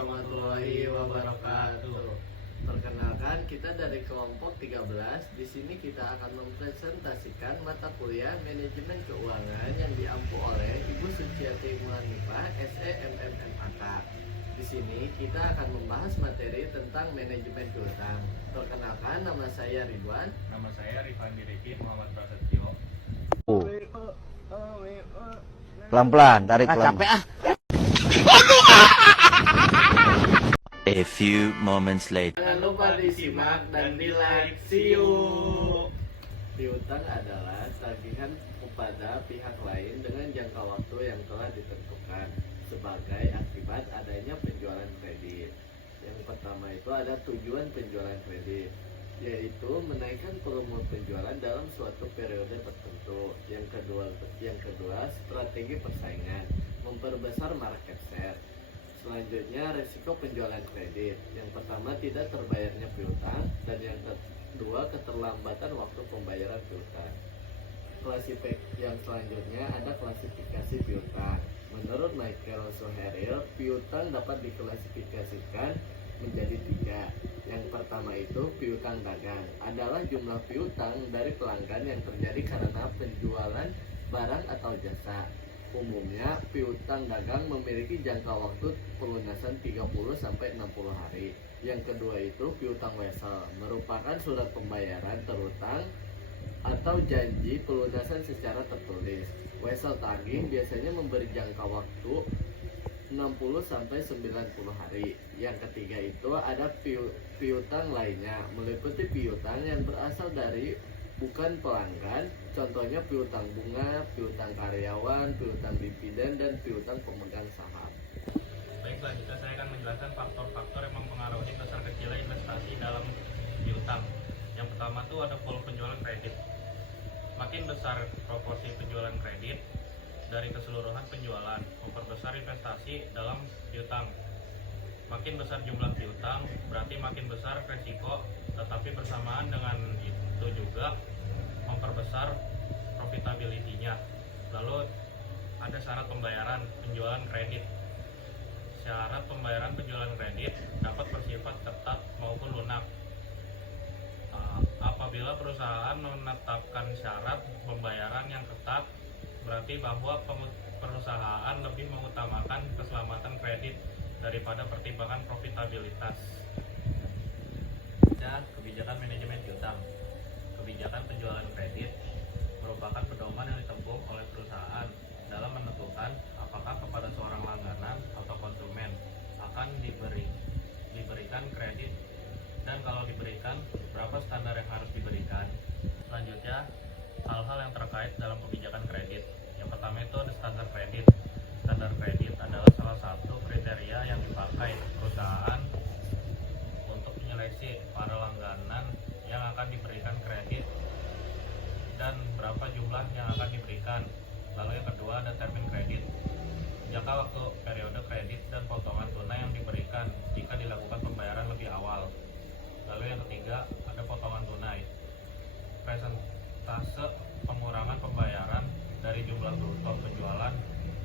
warahmatullahi wabarakatuh. Perkenalkan, kita dari kelompok 13. Di sini kita akan mempresentasikan mata kuliah Manajemen Keuangan yang diampu oleh Ibu Suciati Muhanifah, SEMMMAK. Di sini kita akan membahas materi tentang manajemen piutang. Perkenalkan, nama saya Ridwan. Nama saya Rifandi Riki Muhammad Prasetyo. Pelan-pelan, tarik pelan. Capek ah. A few moments later. Jangan lupa disimak dan di like. See you. Piutang adalah tagihan kepada pihak lain dengan jangka waktu yang telah ditentukan sebagai akibat adanya penjualan kredit. Yang pertama itu ada tujuan penjualan kredit, yaitu menaikkan volume penjualan dalam suatu periode tertentu. Yang kedua strategi persaingan, memperbesar market share. Selanjutnya resiko penjualan kredit. Yang pertama tidak terbayarnya piutang, dan yang kedua keterlambatan waktu pembayaran piutang. Yang selanjutnya ada klasifikasi piutang. Menurut Michael Soheril, piutang dapat diklasifikasikan menjadi 3. Yang pertama itu piutang dagang, adalah jumlah piutang dari pelanggan yang terjadi karena penjualan barang atau jasa. Umumnya piutang dagang memiliki jangka waktu pelunasan 30-60 hari. Yang kedua itu piutang wesel, merupakan surat pembayaran terutang atau janji pelunasan secara tertulis. Wesel tagih biasanya memberi jangka waktu 60-90 hari. Yang ketiga itu ada piutang lainnya, meliputi piutang yang berasal dari bukan pelanggan, contohnya piutang bunga, piutang karyawan, piutang dividen, dan piutang pemegang saham. Baik, selanjutnya saya akan menjelaskan faktor-faktor yang mempengaruhi besar kecilnya investasi dalam piutang. Yang pertama itu ada volume penjualan kredit. Makin besar proporsi penjualan kredit dari keseluruhan penjualan, memperbesar investasi dalam piutang. Makin besar jumlah piutang, berarti makin besar resiko, tetapi bersamaan dengan itu juga memperbesar profitability-nya. Lalu ada syarat pembayaran penjualan kredit. Syarat pembayaran penjualan kredit dapat bersifat ketat maupun lunak. Apabila perusahaan menetapkan syarat pembayaran yang ketat, berarti bahwa perusahaan lebih mengutamakan keselamatan kredit daripada pertimbangan profitabilitas. Kebijakan manajemen piutang. Kebijakan penjualan kredit merupakan pedoman yang ditempuh oleh perusahaan dalam menentukan apakah kepada seorang langganan atau konsumen akan diberikan kredit, dan kalau diberikan berapa standar yang harus diberikan. Selanjutnya, hal-hal yang terkait dalam kebijakan kredit. Yang pertama itu ada standar kredit. Standar kredit adalah salah satu kriteria yang dipakai perusahaan untuk menyeleksi para langganan yang akan diberikan kredit dan berapa jumlah yang akan diberikan. Lalu yang kedua ada termin kredit, jangka waktu periode kredit dan potongan tunai yang diberikan jika dilakukan pembayaran lebih awal. Lalu yang ketiga ada potongan tunai, persentase pengurangan pembayaran dari jumlah bruto penjualan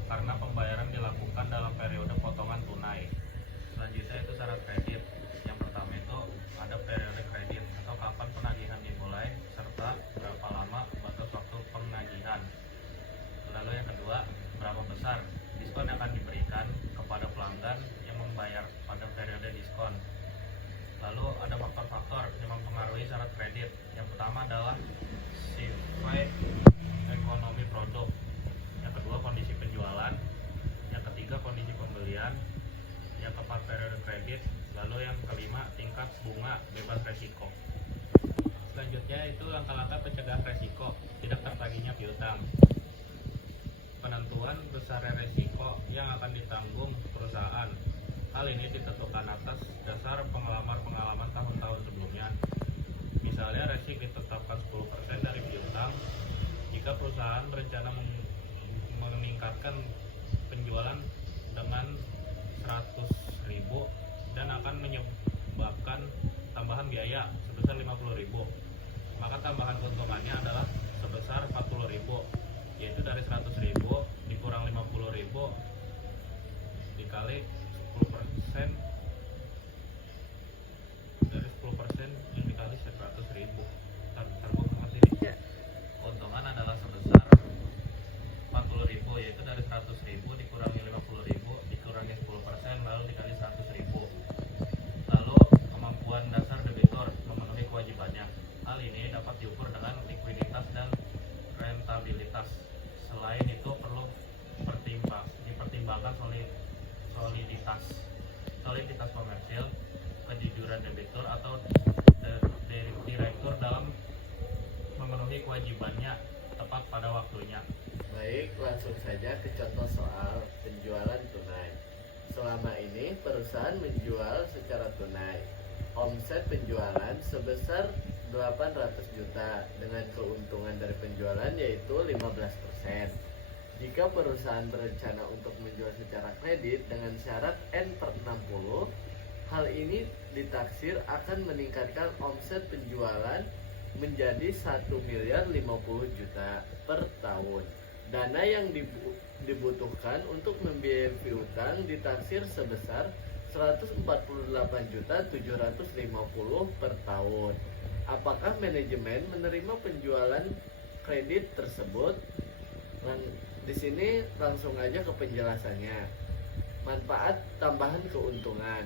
karena pembayaran dilakukan dalam periode potongan tunai. Selanjutnya itu syarat kredit. Yang pertama itu ada periode kredit atau kapan penagihan dimulai serta berapa lama batas waktu penagihan. Lalu yang kedua, berapa besar diskon yang akan diberikan kepada pelanggan yang membayar pada periode diskon. Lalu ada faktor-faktor yang mempengaruhi syarat kredit. Yang pertama adalah sifat ekonomi produk. Yang kedua kondisi penjualan. Yang ketiga kondisi pembelian. Yang keempat periode kredit. Lalu yang kelima tingkat bunga bebas resiko. Selanjutnya itu langkah-langkah pencegahan resiko tidak tertagihnya piutang. Penentuan besar resiko yang akan ditanggung perusahaan. Hal ini ditentukan atas dasar pengalaman tahun-tahun sebelumnya. Misalnya resiko ditetapkan 10% dari piutang jika perusahaan berencana meningkatkan penjualan dengan 100.000 dan akan menyebabkan tambahan biaya sebesar 50.000, maka tambahan keuntungannya adalah sebesar 40.000, yaitu dari 100.000 dikurang 50.000 dikali 10% saja ke contoh soal penjualan tunai. Selama ini perusahaan menjual secara tunai. Omset penjualan sebesar 800 juta dengan keuntungan dari penjualan yaitu 15%. Jika perusahaan berencana untuk menjual secara kredit dengan syarat N/60, hal ini ditaksir akan meningkatkan omset penjualan menjadi 1.050 juta per tahun. Dana yang dibutuhkan untuk membiayai piutang ditaksir sebesar 148.750 per tahun. Apakah manajemen menerima penjualan kredit tersebut? Di sini langsung aja ke penjelasannya. Manfaat tambahan keuntungan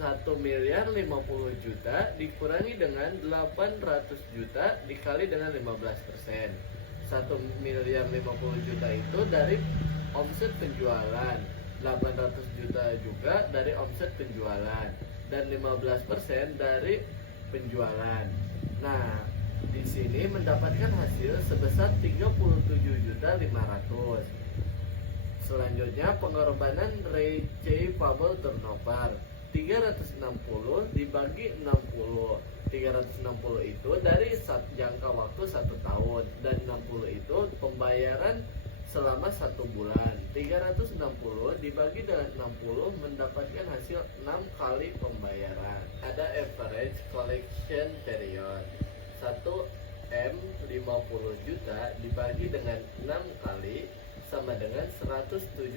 1.050 juta dikurangi dengan 800 juta dikali dengan 15%. 1.050 juta itu dari omset penjualan, 800 juta juga dari omset penjualan, dan 15% dari penjualan. Nah, di sini mendapatkan hasil sebesar 37.500. Selanjutnya pengorbanan receivable turnover 360 dibagi 60. 360 itu dari jangka waktu 1 tahun dan 60 itu pembayaran selama 1 bulan. 360 dibagi dengan 60 mendapatkan hasil 6 kali pembayaran. Ada average collection period 1M 50 juta dibagi dengan 6 kali sama dengan 175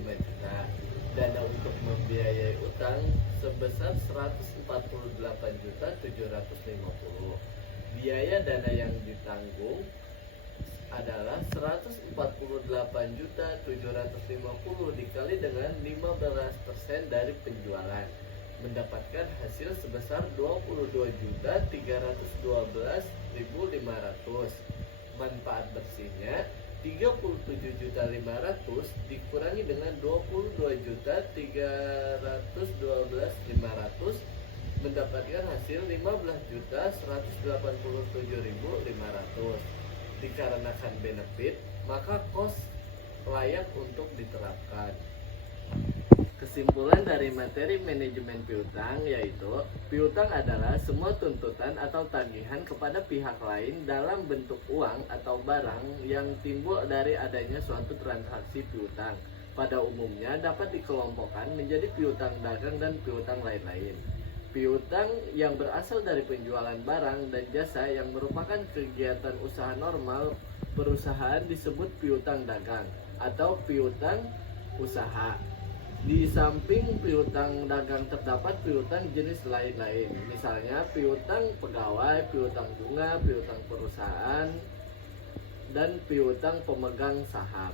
juta. Dana untuk membiayai utang sebesar 148.750. Biaya dana yang ditanggung adalah 148.750 dikali dengan 15% dari penjualan, mendapatkan hasil sebesar 22.312.500. Manfaat bersihnya 37.500 dikurangi dengan 22.312.500 mendapatkan hasil 15.187.500. Dikarenakan benefit, maka cost layak untuk diterapkan. Kesimpulan dari materi manajemen piutang yaitu piutang adalah semua tuntutan atau tagihan kepada pihak lain dalam bentuk uang atau barang yang timbul dari adanya suatu transaksi piutang. Pada umumnya dapat dikelompokkan menjadi piutang dagang dan piutang lain-lain. Piutang yang berasal dari penjualan barang dan jasa yang merupakan kegiatan usaha normal perusahaan disebut piutang dagang atau piutang usaha. Di samping piutang dagang terdapat piutang jenis lain-lain, misalnya piutang pegawai, piutang bunga, piutang perusahaan, dan piutang pemegang saham.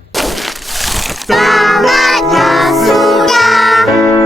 Salatnya sudah